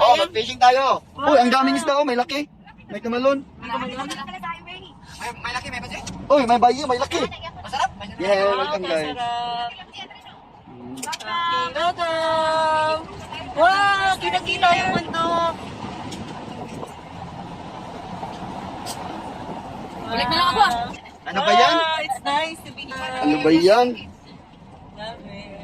Oh, mag-fishing tayo. Uy, ang daming isda oh, may laki. May tumalon. May laki, may basi? Uy, may bayi, may laki. Masarap? Yeah, welcome guys. Welcome! Wow! Kita-kita yung mundo! Balik na lang ako ah! Ano ba yan? It's nice to be here. Ano ba yan? Love it.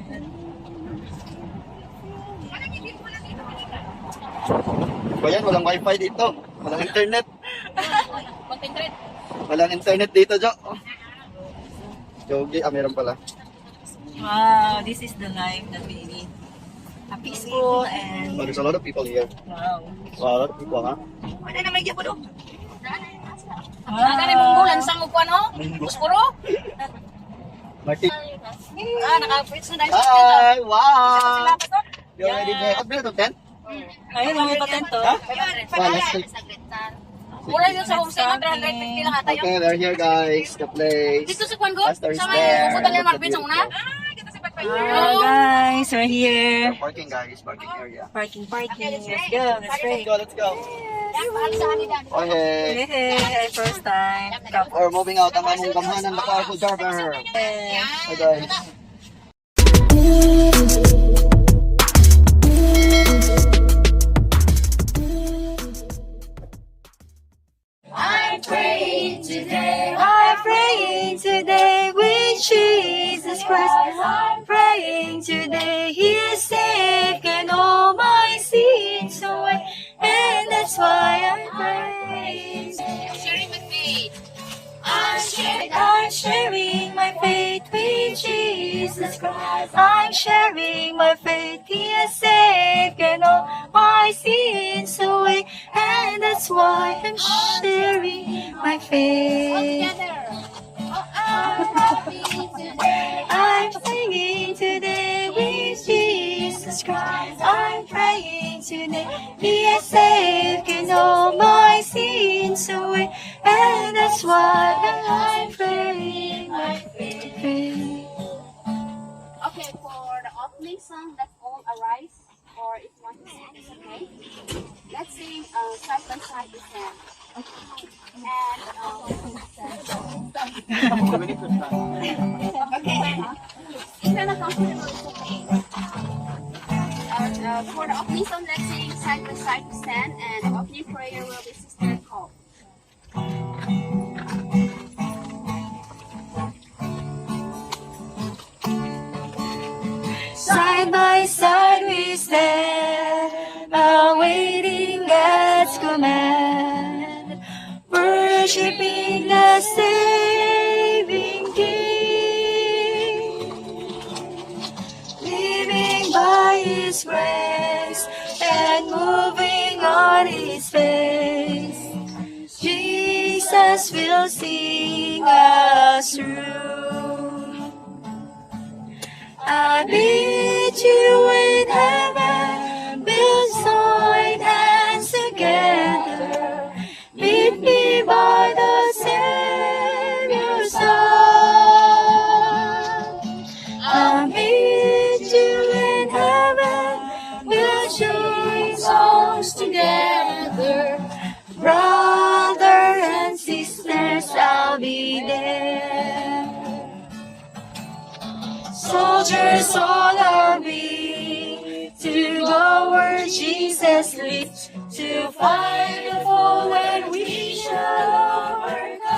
Ano ba yan? Walang wifi dito. Walang internet. Mag-internet. Walang internet dito, Jo. Jogi, meron pala. Wow! This is the life that we need. A peaceful and... Oh, there's a lot of people here. Wow! Wow, a lot of people, ha? Ano na may gipo doon? Nagani mong bulan sa mukuan oh? Puspuro? Martin. Naka-fridge na dahil sa Hi! Wow! sila pa to? You already there? What minute of 10? Ayun, may patento. Huh? Wow, let's take. Mura yun sa homestay na 350 lang ata yun. Okay, they're here guys. The place. Dito sa Kwango? Pastor is Sa there. may uputan nila Marvin sa una? Hello guys, we're here. Parking guys, parking area. Parking. Let's go, let's Let's go, let's go. Okay. Hey, first time. We're moving out ang among gamhanan na powerful driver. Hi guys. I'm praying today with Jesus Christ. I'm praying today He is taken all my sins away, and that's why I'm praying. I'm sharing my faith with Jesus Christ. I'm sharing my faith. He has taken all my sins away, and that's why I'm sharing my faith. I'm singing today with Jesus Christ. I'm praying today. He has taken all my sins away, and that's why I'm praying my faith. Okay, for the opening song, let's all arise. Or if you want to sing, it's okay. Let's sing side by side with them. And okay. If you're not comfortable, it's okay. For the opening song, let's sing side by side with stand, and the opening prayer will be Sister Cole. Side by side we stand, awaiting God's command, worshiping the saving King, living by His grace and moving on His face. Jesus will sing us through. I meet you in heaven, we'll join hands together. Meet me by the Savior's side. I'll meet you in heaven, we'll join songs together. Brother and sisters, I'll be there. Soldiers all are we to go where Jesus leads, to fight the foe and we shall overcome.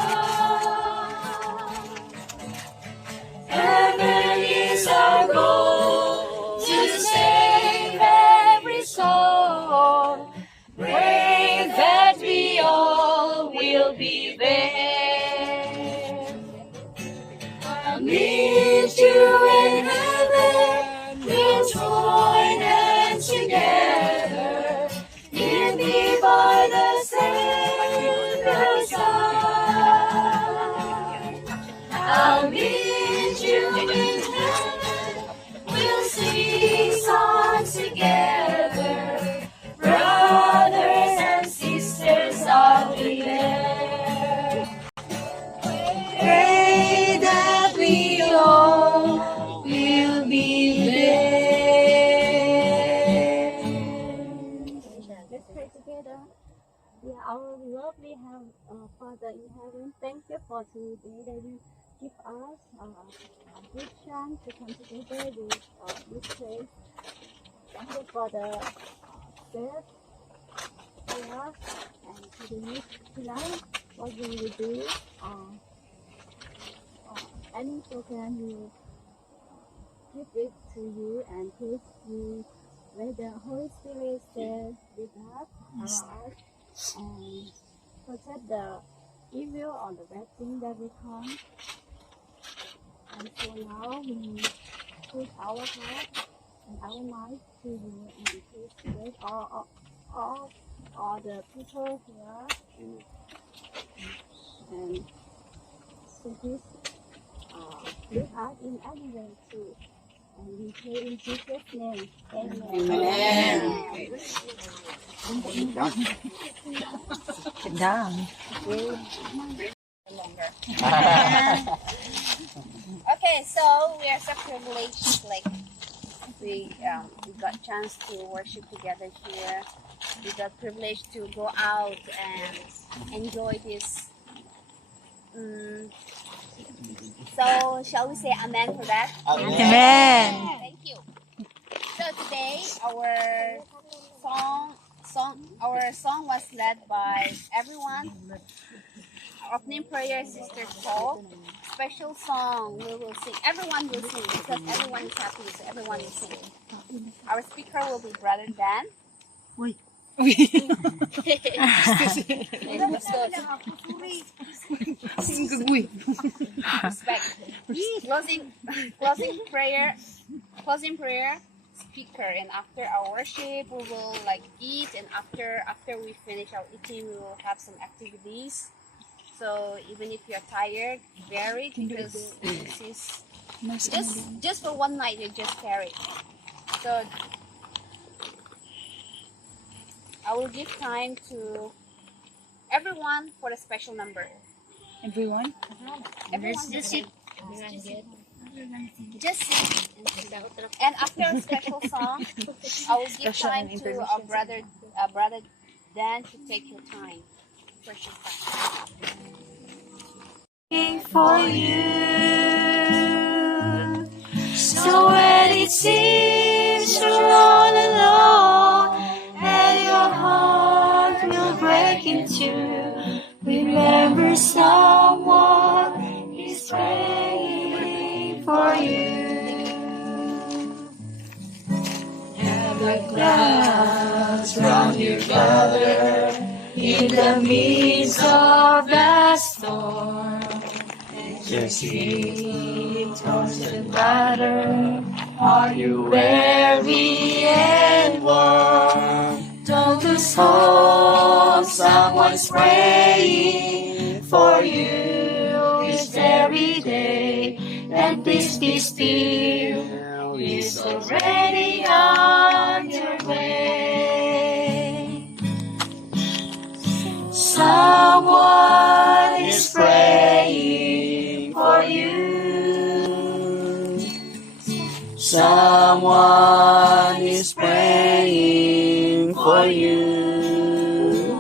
Heaven is our goal, to save every soul. Pray that we all will be there. I'll meet you in heaven, we'll join hands together. Meet me by the Savior's side. I'll meet you in heaven, we'll sing songs together. Brothers and sisters, I'll be there. Pray that we all will be there. our lovely Father in heaven, thank you for today that you give us a good chance to come together with this place. Thank you for the safe prayer and to the youth tonight. What we will do, any program you give it to you and please you let the Holy Spirit stay with us, around us, and protect the evil or the bad thing that will come. And so now we put our heart and our mind to you and please let all the people here and so please lead us in any way too. And we pray in Jesus' name. Amen. Sit down. Okay, so we are so privileged, like we got chance to worship together here. We got privilege to go out and enjoy this. So shall we say amen for that? Amen. Thank you. So today our song was led by everyone. Opening prayer, Sister Paul. Special song we will sing. Everyone will sing because everyone is happy, so everyone will sing. Our speaker will be Brother Dan. Respect. Closing prayer, speaker, and after our worship we will like eat, and after we finish our eating we will have some activities. So even if you're tired, bear it because this is just for one night. You just carry. So I will give time to everyone for a special number. Everyone? Everyone just sit. Just sit. And after a special song, I will give time to our brother Dan to take your time. Worship time. For you. So when it seems you're all alone and your heart will break in two, remember someone is praying for you. And the clouds round you gather in the midst of the storm. Your sleep turns to matter. Are you weary and warm? Don't lose hope, someone's praying for you this very day. And please be still, it's already on your way. Someone is praying for you. Someone is praying for you.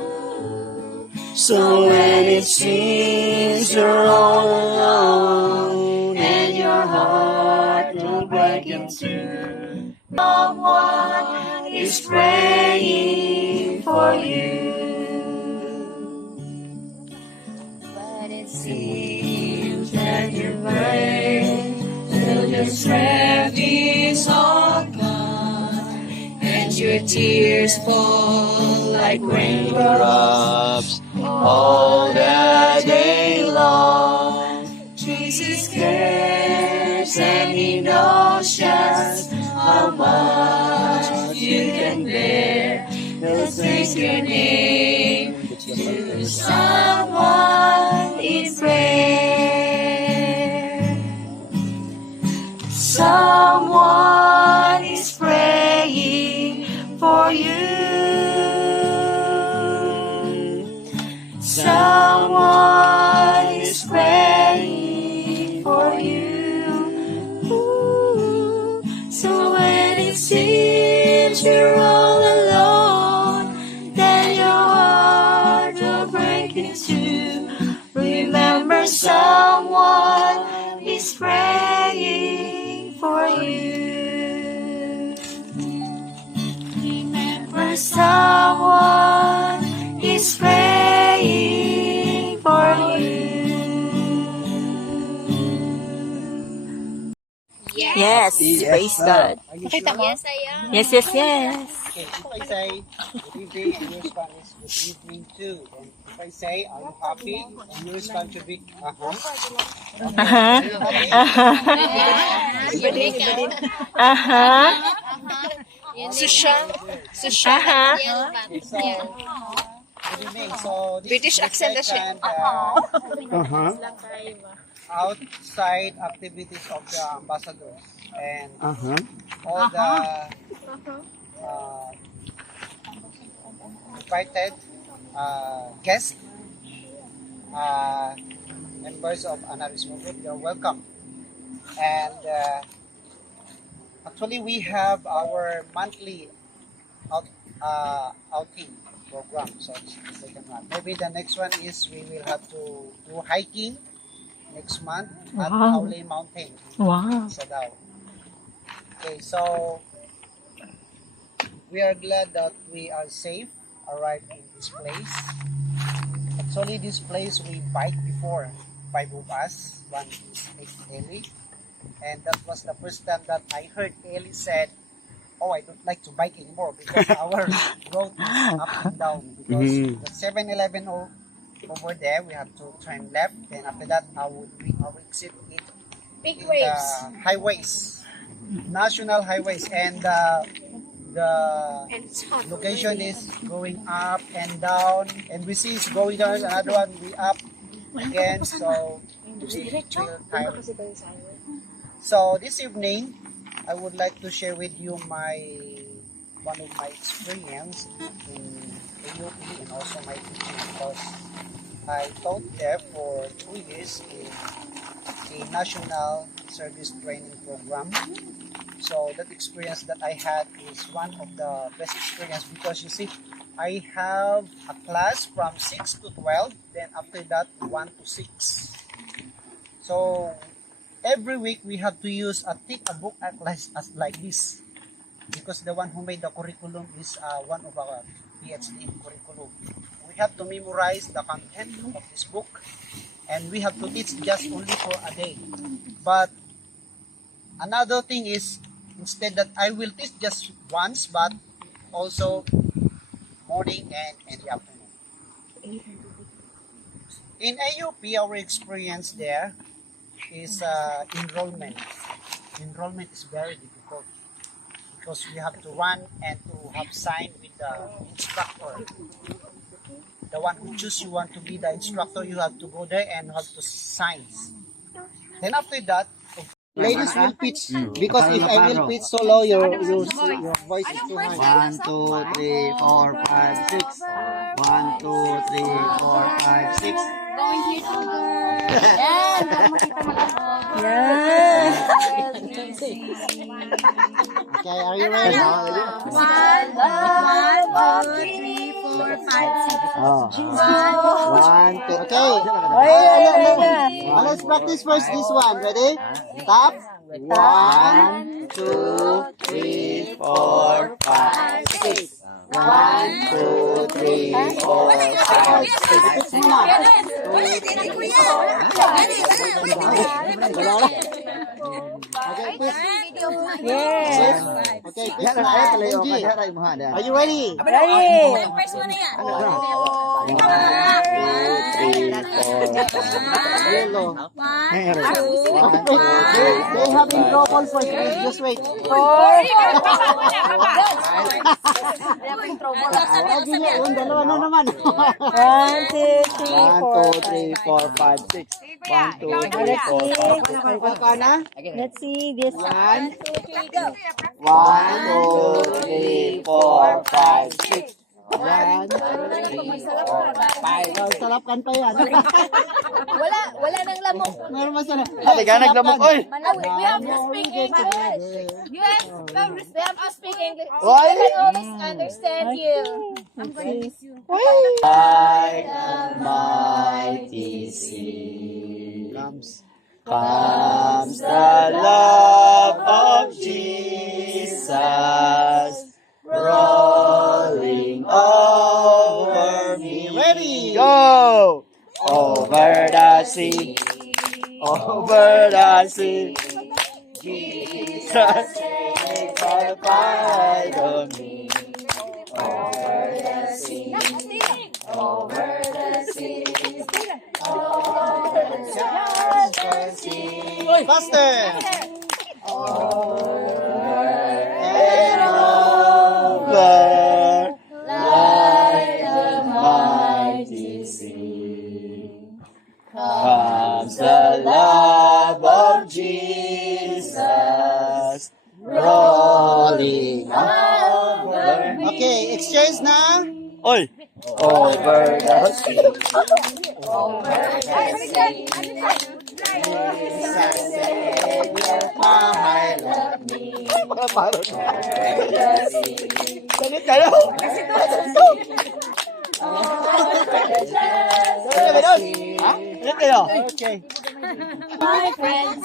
So when it seems you're all alone and your heart will break in two, someone is praying for you. But it seems that your brain till your strength is all gone, and your tears fall like raindrops all the day long. Jesus cares and He knows just how much you can bear. He'll take your name to someone in prayer. Someone is praying for you. Someone is praying for you. Ooh. So when it seems you're all alone, then your heart will or someone is praying for you. Yes, praise God. Are you sure? Yes, I am. Yes, yes, yes. Okay, if I say good evening in your Spanish, good evening too. Then if I say, are you happy? And your response should be, Uh-huh. Are you happy? Uh-huh. Susha. Uh-huh. Okay, so, good evening. So, this British is the accent na siya. second, outside activities of the ambassadors and all the invited guests, members of Anarismo Group, you're welcome. And actually, we have our monthly outing program. So it's the second one. Maybe the next one is we will have to do hiking next month at Wow. Aulay Mountain, Wow. Sadao. Okay, so we are glad that we are safe arrived in this place. Actually, this place we bike before, 5 of us. One is Ellie. And that was the first time that I heard Ellie said, oh, I don't like to bike anymore because our road is up and down. Because the 7-Eleven over there, we have to turn left. Then after that, I would exit it Big in waves. the highways, national highways. And the And it's hot. location is going up and down. And we see it's going down, another one, we up again. So, we feel tired. So this evening, I would like to share with you one of my experience in AUP and also my teaching because I taught there for 2 years in a national service training program. So that experience that I had is one of the best experience because you see, I have a class from 6 to 12, then after that 1 to 6. So every week we have to use a book like this because the one who made the curriculum is one of our PhD in curriculum. We have to memorize the content of this book and we have to teach just only for a day. But another thing is instead that I will teach just once but also morning and in the afternoon. In AUP, our experience there is enrollment. Enrollment is very difficult because we have to run and to have sign with the instructor. The one who choose you want to be the instructor, you have to go there and have to sign. Then after that, ladies will pitch because if I will pitch solo, your voice is too high. 1, 2, 3, 4, 5, 6. 1, 2, 3, 4, 5, 6. Yes. Okay, are you ready? 1, 2, 3, 4, 5, 6. 1, 2, okay. Let's practice first this one. Ready? Tap. 1, 2, 3, 4, 5, 6. 1, 2, 3, 4, 5, 6. Okay, please. Yes. Okay, please. Are you ready? Ready. 1, 2, 3, 4. Yellow. They have trouble for just wait. 4. Yung dalawa na naman. 1, 2, 3, 1, 2, 3, 4, 5, 6. 1, 2, 3, 4, 5. Let's see this. 1, 2, 3, 4, 5, 6. 1, 2, 3, 4, 5. Sarapkan pa yan. Wala nang lamok. Meron masarap. We have to speak English. We have to speak English. We Why? can always understand you. Like a mighty sea comes the love of Jesus rolling over the sea. Jesus, take a pride on me. Over the sea, over the sea, over the sea. Faster. And over like the mighty sea comes the love of Jesus rolling over. Okay, exchange na. Oy! Over the sea. Jesus, Savior, my love me. Ganit kayo! Ganit kayo! Okay. My friends.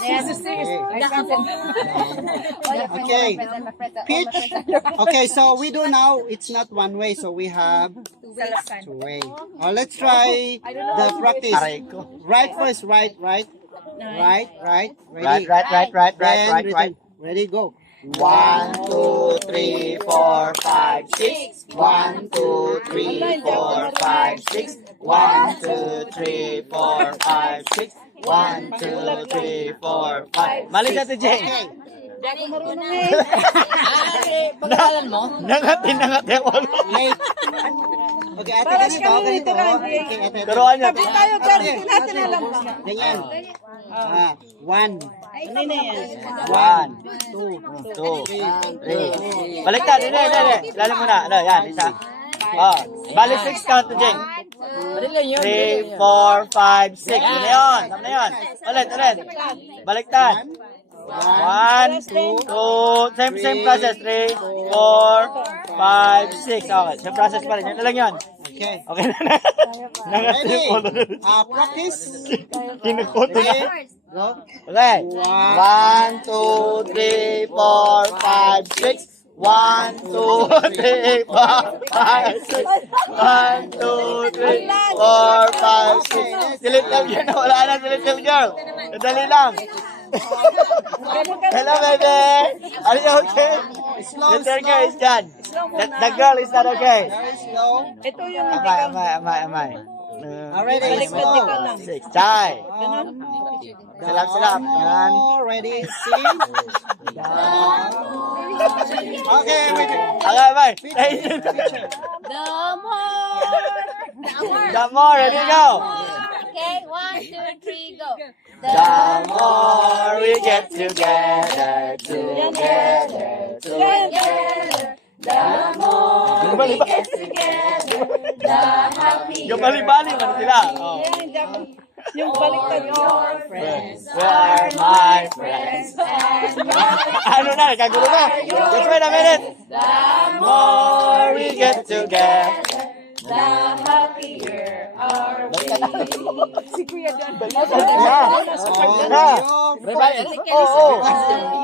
Okay. Pitch. Okay, so we do now, it's not one way, so we have two way. Let's try the practice. Right first, right. Ready? Then ready, go. 1, 2, 3, 4, 5, 6. 1, 2, 3, 4, 5, 6. 1, 2, 3, 4, 5, 6. 1, 2, 3, 4, 5. Mali na ito, Jay. Pagkalan mo? Nangati. Late. Okay, ate, ganito. Okay, ate. Turuan niyo. Ganyan. 1, 1, 2, 3. Baliktad, hindi. Lalim muna. Ano, yan, isa. Balik 6 count to Jing. 3, 4, 5, 6. Yun na yun. Tama na yun. Ulit. Baliktad. 1, 2, same process. 3, 4, 5, 6. Okay, same process pa rin. Yun na lang yun. okay. Okay na. Ready? Practice. Kinukuto na. Go. Okay. 1, 2, 3, 4, 5, 6. 1, 2, 3, 4, 5, 6. 1, 2, 3, 4, 5, 6. Silip lang yun. Wala na silip yung girl. Madali lang. Hello, baby. Are you okay? Slow, The girl is done. The girl is not okay. Very slow. Amay. Ready? Slow. 6. Chai. Silap. Yan. Ready? Sing. Okay, wait. Okay, Picture. The more. Ready, go. Okay, 1, 2, 3, go. The more we get together. The more we get together, the happier. Yung bali-bali man sila. Oh. Yung baliktad Your friends are my friends. Ano na, nagkagulo na. Just wait a minute. The more we get together, the happier are we. si Kuya Dan.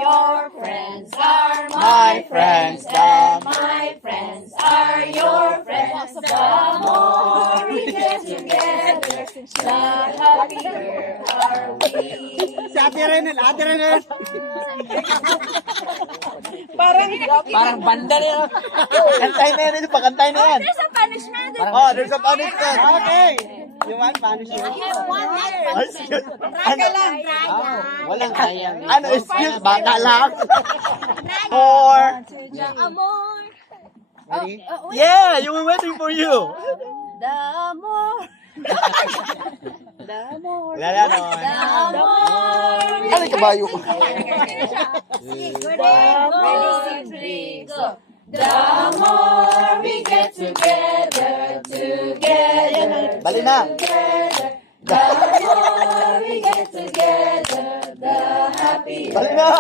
Your friends are My friends, my friends are your friends. The more we get together, the happier are we. Si Ate Renel. Parang banda na yun. Kantay na yan, pakantay na yan. There's a punishment. Oh, there's a punishment. Okay. You want punishment? I have one night punishment. Ano? Walang kaya. Ano, excuse, bata lang. 4. Amor. Ready? Yeah, you were waiting for you. The more. Wala na. Ano kabayo? Ready, go. The more we get together. Bali na. The more we get together, the happier Bali na.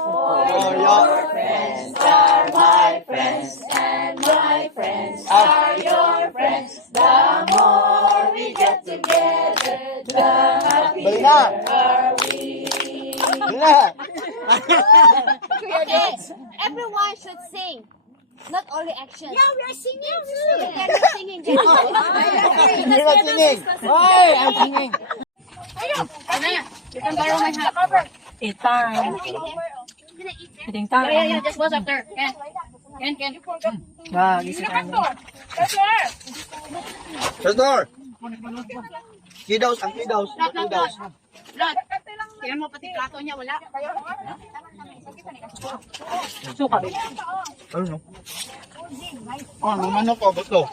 for your friends are my friends, and my friends are your friends. The more we get together, the Bali na. happier are we. Bali na. Okay, everyone should sing. Not only action. Yeah, we are singing. You're not singing, Jen. You're not singing. Why? I'm singing. You can borrow my hat. Eat time. Eating time. Just go after. Ken. Wow, gising ka na. First door. Kiddos, ang kiddos. Kiddos. Lord, kaya mo pati plato niya, wala. Suka. Ano? Ano, manok o buto?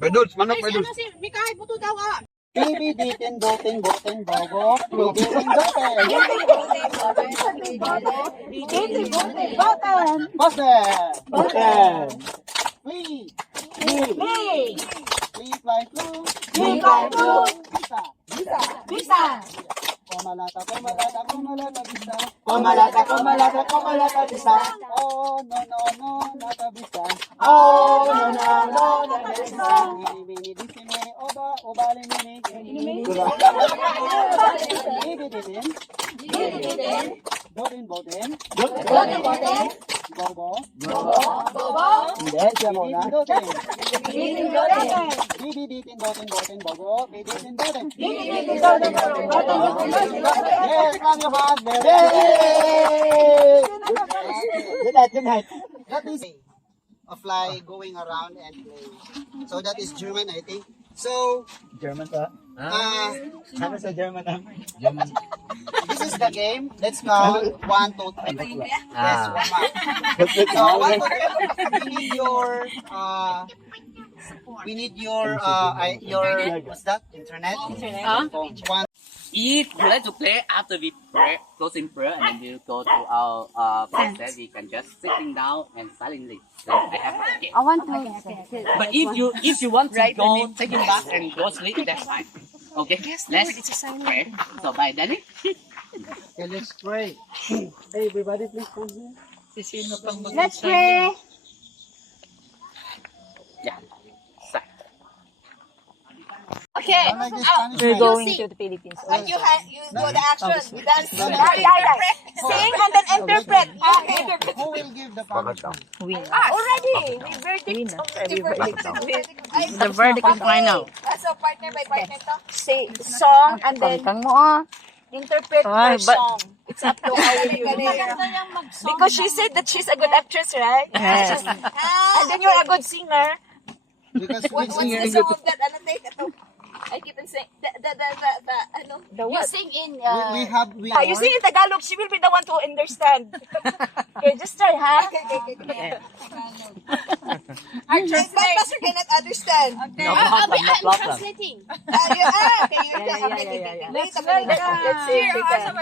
Peduls, manok, peduls. Si Mikahay, buto daw ah. Bibi, ditin, boten, boten, bogo. Bibi, boten. Boten. Flea. Flea, fly, flew. Bisa. Komalata, bisa. Komalata, bisa. Oh, no, nata bisa. Oh, no, nata bisa. Bini, disime, oba, limini. Bibi, ditin. Boten. Bobo. Hindi, siya muna. Bibi, ditin, boten, bobo. Bibi, ditin, boten. Yes, clap your hands. Yay! Good night. That is a fly going around and playing. So that is German, I think. So, German pa? Ano sa German? German. this is the game. Let's count 1, 2, 3. Yes, warm up. So 1, 2, 3. We need your what's that? Internet. One. If you like to play after we pray, closing prayer, and then we'll go to our place that we can just sitting down and silently. So I have a game. I want to. But if you want to go taking bath and go sleep, that's fine. Okay, let's pray. So bye, Danny. Okay, let's pray. Hey, everybody, please come here. Let's pray. Yeah. Sign. Okay. Like this Spanish We're way. going to the Philippines. You do the action. You dance. Sing and then interpret. Who will give the punishment? Win. Already. We verdict. The verdict is final. So partner by partner to. Say song and then interpret Ay, her song. It's up to how you do it. Because she said that she's a good actress, right? Ah. Yes. And then you're a good singer. Because What's the song of that? Ano take ito? I keep on saying ano? The You what? sing in we have You see in Tagalog, she will be the one to understand. Okay, just try, ha? our pastor cannot understand. No problem. No problem. Translating. Yeah. Let's see if we can.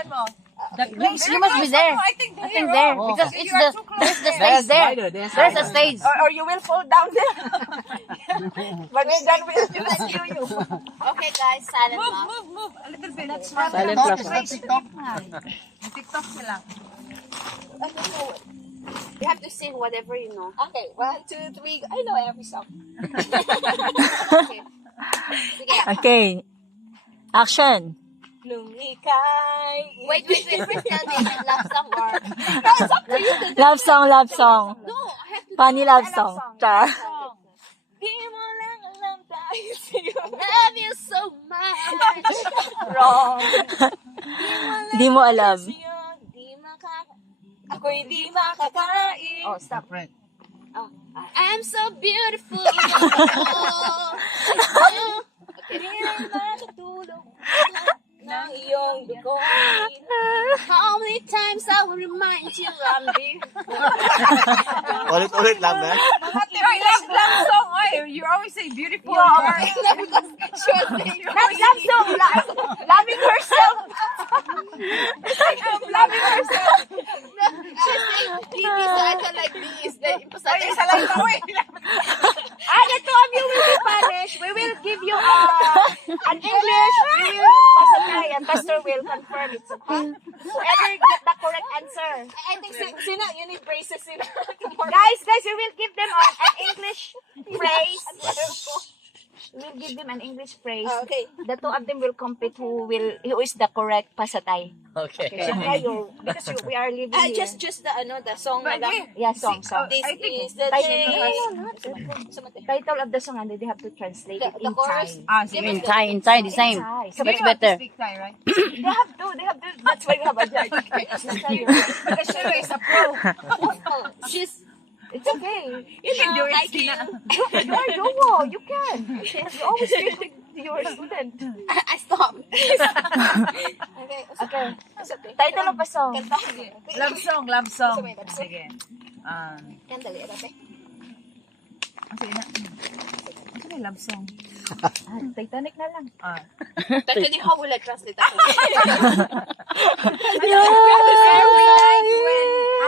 You must be there. I think there because it's the stage there. There's a stage. Or you will fall down there. But then we'll rescue you. Okay guys, silent laugh. Move a little bit. Silent TikTok. TikTok sila. You have to sing whatever you know. Okay, 1, 2, 3. I know every song. Okay. Sige. Okay. Action. Lumikay. Wait. First tell me love song or... No, it's up to you. Love song. No, I have to Funny love song. Char. Di mo lang alam tayo sa'yo. I love you so much. Wrong. Di mo alam. Ako'y di makakain. Oh, stop. I'm so beautiful. Okay. Di na matutulog ng iyong dugoin. How many times I will remind you I'm beautiful. Ulit-ulit lang, ba? Love song. You always say beautiful. Because she was saying Not love song. Loving herself. Loving herself. she's saying this, I can like this. Tom, you will be punished. We will give you an English. We will pasatay and Pastor will confirm it. Okay? Whoever get the correct answer. I think Sina, you need braces, Sina. Guys, we will give them an English phrase. we'll give them an English phrase. Okay. The two of them will compete who is the correct pasatay. Okay. Okay, so try your, because we are living here. Just the the song na lang. Yeah, song. This is the Title, day. title of the song, and then they have to translate it The in chorus. Thai. In Thai, the same. Thai. So Much better. they have to. That's why we have a judge. Because she is a pro. It's okay. You can do it, You can. You always speak to your student. I stop. Okay. Okay. It's okay. Title of a song. Love song. Sige. Kandali, ate. Sige, love song. Titanic na lang. Titanic, how will I translate that?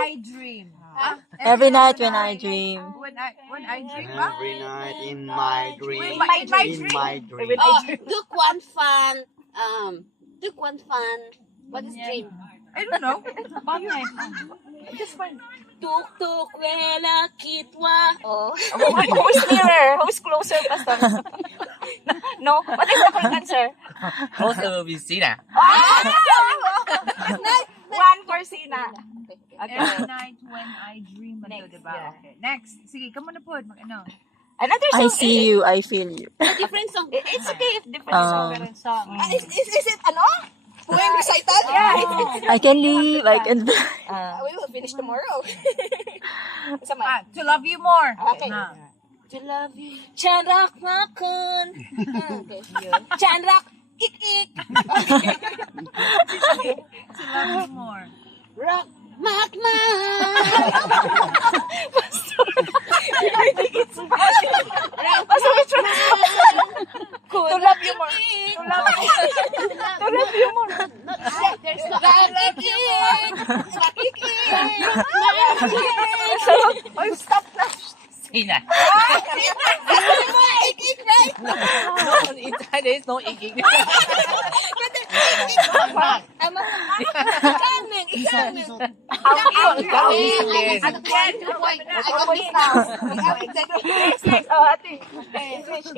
I dream. Every night when I dream. When I dream, ba? Every night in my dream. In my dream. Look one fun. Look one fun. What is dream? I don't know. Just fine. Tuk-tuk wela kitwa. Oh. Who's nearer? Who's closer, Pastor? No? What is the correct answer? Most will be Sina. One for Sina. Okay. Every night when I dream. Next, Diba? yeah. Okay. Next. Sige, come on na po. Ano? Another I song. see you, I feel you. Different song. It's okay if different song. Different song. Is it ano? Poem recital? Yeah. I can leave, I can We will finish tomorrow. Sama. To love you more. Okay. To love you. Chanrak makun. Okay. Chanrak ik-ik. To love you more. Rock makma. I think it's funny. Pastor, which one? To love you more. To love you. To love you more. There's no ik-ik. Oh, stop na. Sina. Ik-ik, right? No, in Thai there is no iging. Ikamen, ikamen.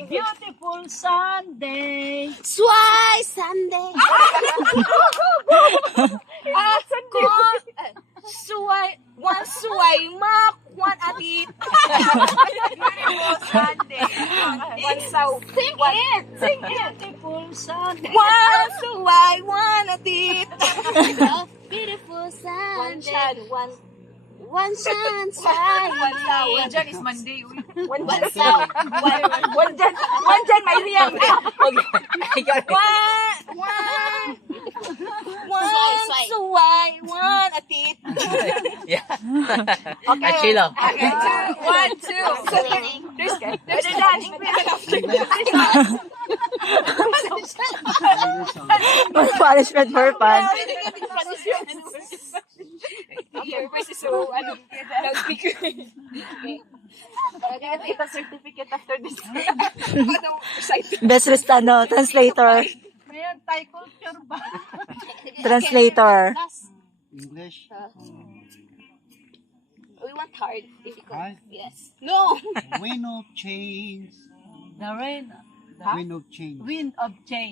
Beautiful Sunday. Swai Sunday. Suway, one suway mak, one atit. Beautiful Sunday. One sound. Sing it. Sing it. Beautiful Sunday. One suway, one atit. Beautiful Sunday. One sunshine. One sound. One dyan is Monday. Uy. One sound. One dyan, may riyang. One suway, one atit. Yeah. Achilo. Okay. 1, 2. There's done. punishment for fun. Your voice is so, loudspeaker. Okay, get a certificate after this. Best translator. Ngayon, Thai culture ba? Translator. English. We want hard, difficult. Hard? Yes. No. Wind of change. The rain. Wind of change. Wind of change.